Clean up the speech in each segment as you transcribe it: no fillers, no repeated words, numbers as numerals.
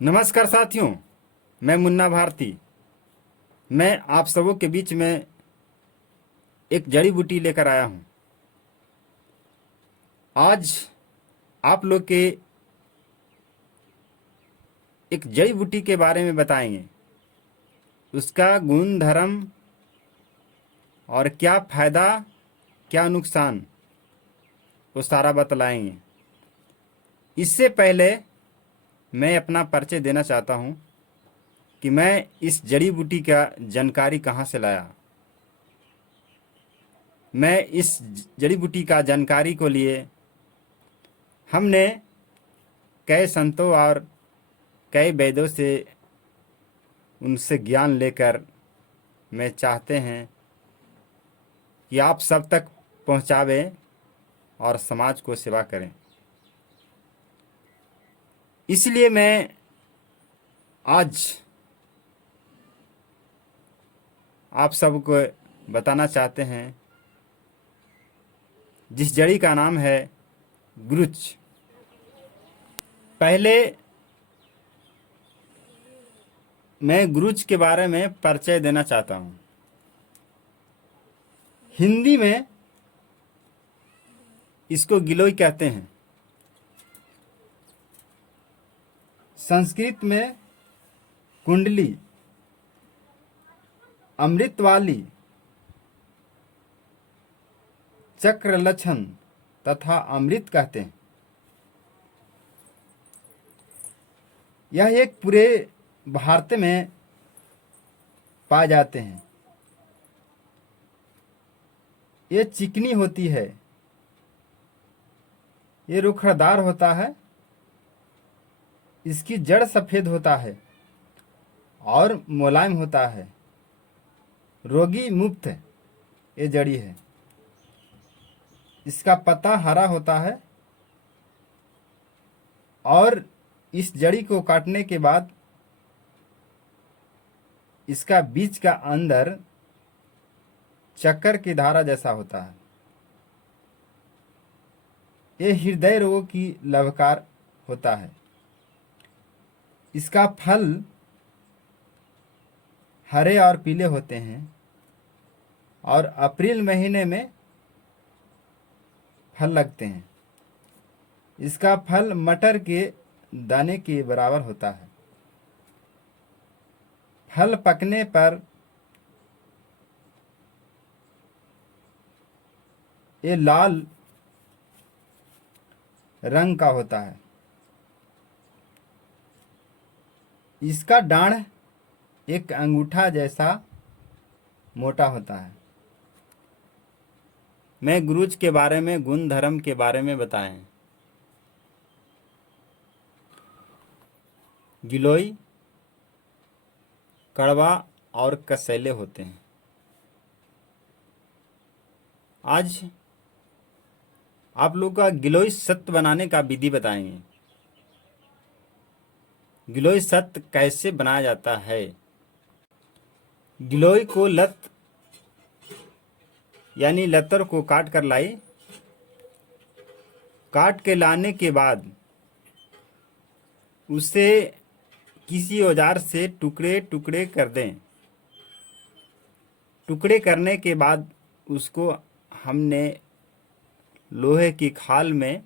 नमस्कार साथियों, मैं मुन्ना भारती। मैं आप सबों के बीच में एक जड़ी बूटी लेकर आया हूं। आज आप लोग के एक जड़ी बूटी के बारे में बताएंगे, उसका गुण धर्म और क्या फायदा क्या नुकसान, वो सारा बतलाएंगे। इससे पहले मैं अपना परिचय देना चाहता हूं कि मैं इस जड़ी बूटी का जानकारी कहां से लाया। मैं इस जड़ी बूटी का जानकारी को लिए हमने कई संतों और कई वैद्यों से उनसे ज्ञान लेकर मैं चाहते हैं कि आप सब तक पहुंचावें और समाज को सेवा करें। इसलिए मैं आज आप सबको बताना चाहते हैं जिस जड़ी का नाम है गुरुच। पहले मैं गुरुच के बारे में परिचय देना चाहता हूं। हिंदी में इसको गिलोय कहते हैं, संस्कृत में कुंडली, अमृतवाली, चक्रलक्षण तथा अमृत कहते हैं। यह एक पूरे भारत में पाए जाते हैं। ये चिकनी होती है, ये रुखड़दार होता है, इसकी जड़ सफेद होता है और मुलायम होता है। रोगी मुक्त ये जड़ी है। इसका पत्ता हरा होता है और इस जड़ी को काटने के बाद इसका बीज का अंदर चक्कर की धारा जैसा होता है। ये हृदय रोगों की लाभकार होता है। इसका फल हरे और पीले होते हैं और अप्रैल महीने में फल लगते हैं। इसका फल मटर के दाने के बराबर होता है। फल पकने पर ये लाल रंग का होता है। इसका डांढ़ एक अंगूठा जैसा मोटा होता है। मैं गुरुच के बारे में, गुण धर्म के बारे में बताएं। गिलोय कड़वा और कसैले होते हैं। आज आप लोग का गिलोय सत्त बनाने का विधि बताएंगे। गिलोय सत्त कैसे बनाया जाता है। गिलोय को लत यानी लतर को काट कर लाई। काट के लाने के बाद उसे किसी औजार से टुकड़े टुकड़े कर दें। टुकड़े करने के बाद उसको हमने लोहे की खाल में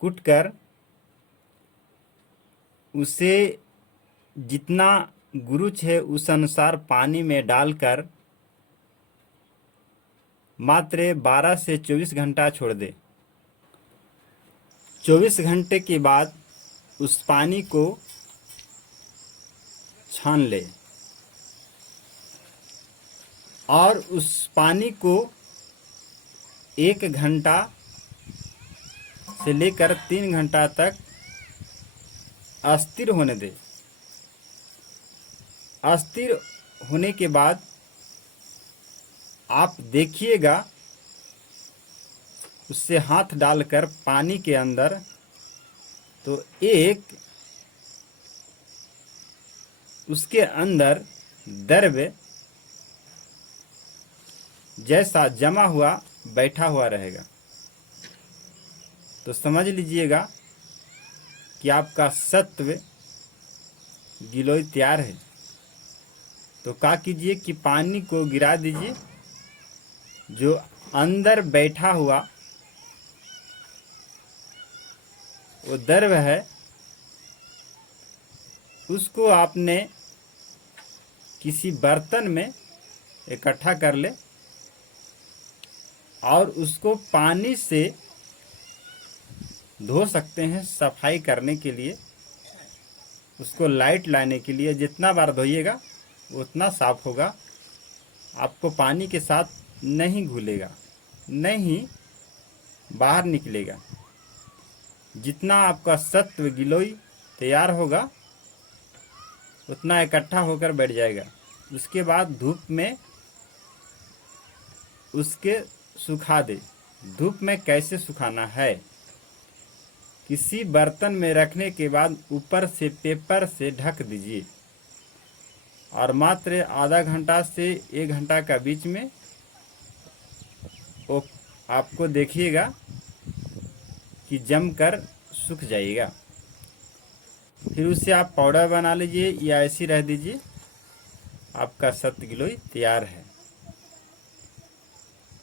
कूटकर उसे जितना गुरुच है उस अनुसार पानी में डालकर मात्र 12 से 24 घंटा छोड़ दे। 24 घंटे के बाद उस पानी को छान ले और उस पानी को 1 घंटा से लेकर 3 घंटा तक अस्थिर होने दे। अस्थिर होने के बाद आप देखिएगा उससे हाथ डालकर पानी के अंदर तो एक उसके अंदर द्रव्य जैसा जमा हुआ बैठा हुआ रहेगा। तो समझ लीजिएगा कि आपका सत्व गिलोय तैयार है। तो क्या कीजिए कि पानी को गिरा दीजिए। जो अंदर बैठा हुआ वो द्रव है उसको आपने किसी बर्तन में इकट्ठा कर ले और उसको पानी से धो सकते हैं। सफाई करने के लिए, उसको लाइट लाने के लिए जितना बार धोइएगा उतना साफ होगा। आपको पानी के साथ नहीं घुलेगा, नहीं बाहर निकलेगा। जितना आपका सत्व गिलोय तैयार होगा उतना इकट्ठा होकर बैठ जाएगा। उसके बाद धूप में उसके सुखा दे। धूप में कैसे सुखाना है? किसी बर्तन में रखने के बाद ऊपर से पेपर से ढक दीजिए और मात्र आधा घंटा से 1 घंटा का बीच में वो आपको देखिएगा कि जमकर सूख जाएगा। फिर उससे आप पाउडर बना लीजिए या ऐसी रह दीजिए। आपका सत्य गिलोय तैयार है।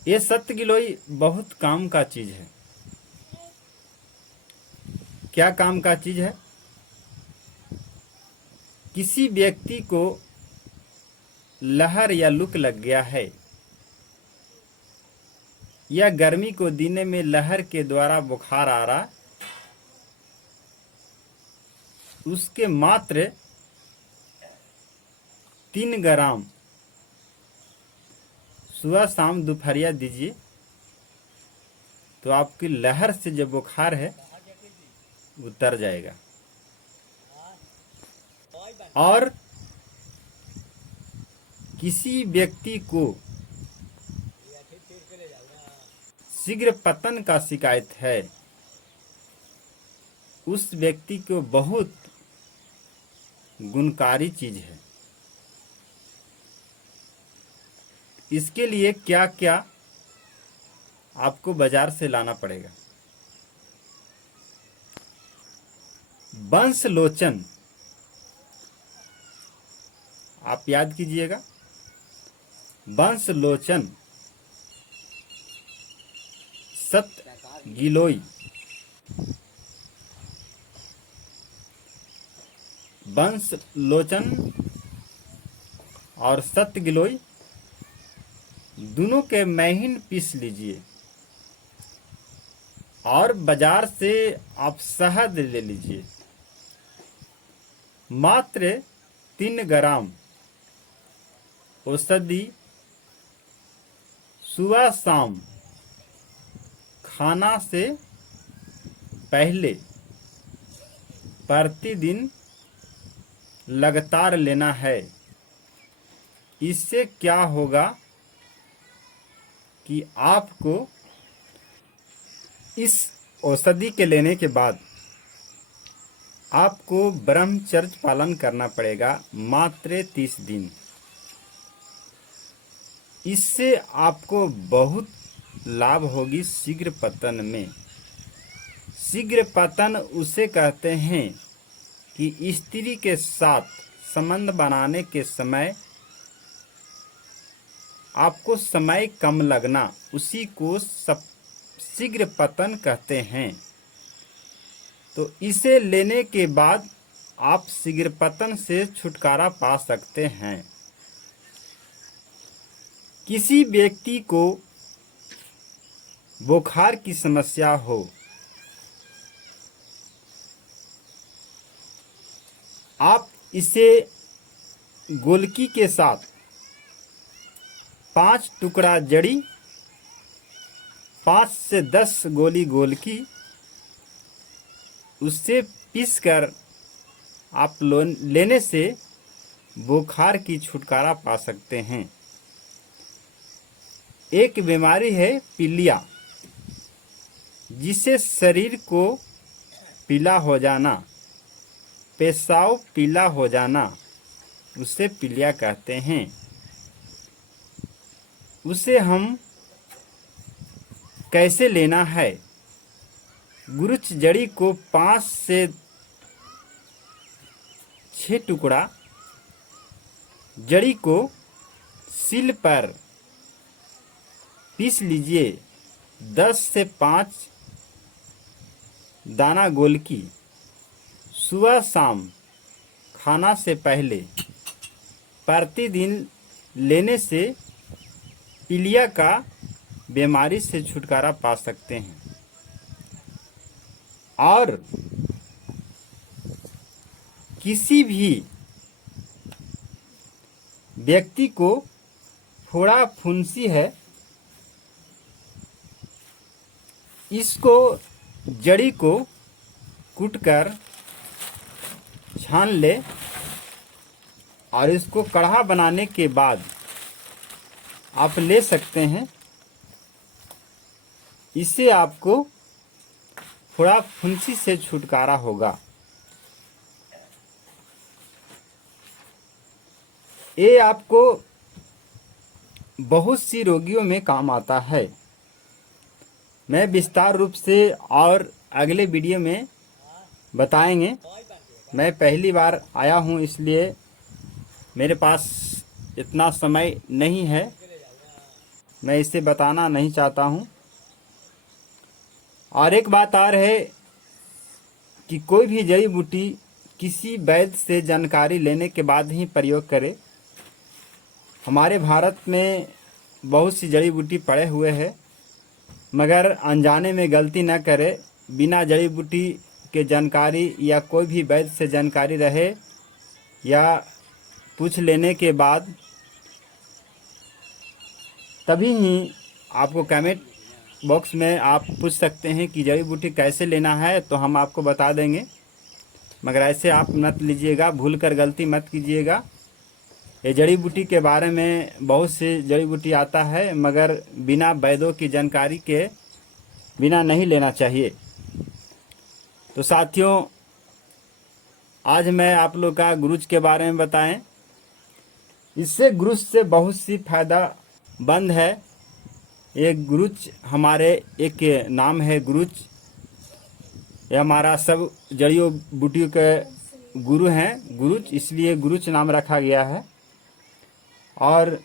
ये सत्य गिलोय बहुत काम का चीज है। क्या काम का चीज है? किसी व्यक्ति को लहर या लूक लग गया है या गर्मी को दिन में लहर के द्वारा बुखार आ रहा, उसके मात्र 3 ग्राम सुबह शाम दोपहरिया दीजिए तो आपकी लहर से जो बुखार है उतर जाएगा। और किसी व्यक्ति को शीघ्र पतन का शिकायत है, उस व्यक्ति को बहुत गुणकारी चीज है। इसके लिए क्या क्या आपको बाजार से लाना पड़ेगा? वंश लोचन, आप याद कीजिएगा। वंश लोचन, सत्य गिलोय, वंश लोचन और सत्य गिलोय दोनों के महीन पीस लीजिए और बाजार से आप शहद ले लीजिए। मात्र 3 ग्राम औषधि सुबह शाम खाना से पहले प्रतिदिन लगातार लेना है। इससे क्या होगा कि आपको इस औषधि के लेने के बाद आपको ब्रह्मचर्य पालन करना पड़ेगा मात्र 30 दिन। इससे आपको बहुत लाभ होगी शीघ्र पतन में। शीघ्र पतन उसे कहते हैं कि स्त्री के साथ संबंध बनाने के समय आपको समय कम लगना, उसी को शीघ्र पतन कहते हैं। तो इसे लेने के बाद आप शीघ्र पतन से छुटकारा पा सकते हैं। किसी व्यक्ति को बुखार की समस्या हो, आप इसे गोलकी के साथ 5 टुकड़ा जड़ी, 5 से 10 गोली गोलकी, उससे पीसकर आप लेने से बुखार की छुटकारा पा सकते हैं। एक बीमारी है पीलिया, जिसे शरीर को पीला हो जाना, पेशाब पीला हो जाना, उसे पीलिया कहते हैं। उसे हम कैसे लेना है? गुरुच जड़ी को 5 से 6 टुकड़ा जड़ी को सिल पर पीस लीजिए। 10 से 5 दाना गोलकी सुबह शाम खाना से पहले प्रतिदिन लेने से पीलिया का बीमारी से छुटकारा पा सकते हैं। और किसी भी व्यक्ति को फोड़ा फुंसी है, इसको जड़ी को कूटकर छान ले और इसको काढ़ा बनाने के बाद आप ले सकते हैं। इससे आपको फोड़ा फुंसी से छुटकारा होगा। ये आपको बहुत सी रोगियों में काम आता है। मैं विस्तार रूप से और अगले वीडियो में बताएंगे। मैं पहली बार आया हूँ, इसलिए मेरे पास इतना समय नहीं है, मैं इसे बताना नहीं चाहता हूँ। और एक बात और है कि कोई भी जड़ी बूटी किसी वैद्य से जानकारी लेने के बाद ही प्रयोग करें। हमारे भारत में बहुत सी जड़ी बूटी पड़े हुए हैं, मगर अनजाने में गलती न करें। बिना जड़ी बूटी के जानकारी या कोई भी वैद्य से जानकारी रहे या पूछ लेने के बाद तभी ही आपको कमेंट बॉक्स में आप पूछ सकते हैं कि जड़ी बूटी कैसे लेना है, तो हम आपको बता देंगे। मगर ऐसे आप मत लीजिएगा, भूल कर गलती मत कीजिएगा। ये जड़ी बूटी के बारे में बहुत से जड़ी बूटी आता है, मगर बिना वैद्यों की जानकारी के बिना नहीं लेना चाहिए। तो साथियों, आज मैं आप लोग का गुरुज के बारे में बताएं। इससे गुरुज से बहुत सी फायदा बंद है। ये गुरुज हमारे एक नाम है गुरुज। ये हमारा सब जड़ियों बूटियों के गुरु हैं गुरुज, इसलिए गुरुज नाम रखा गया है। और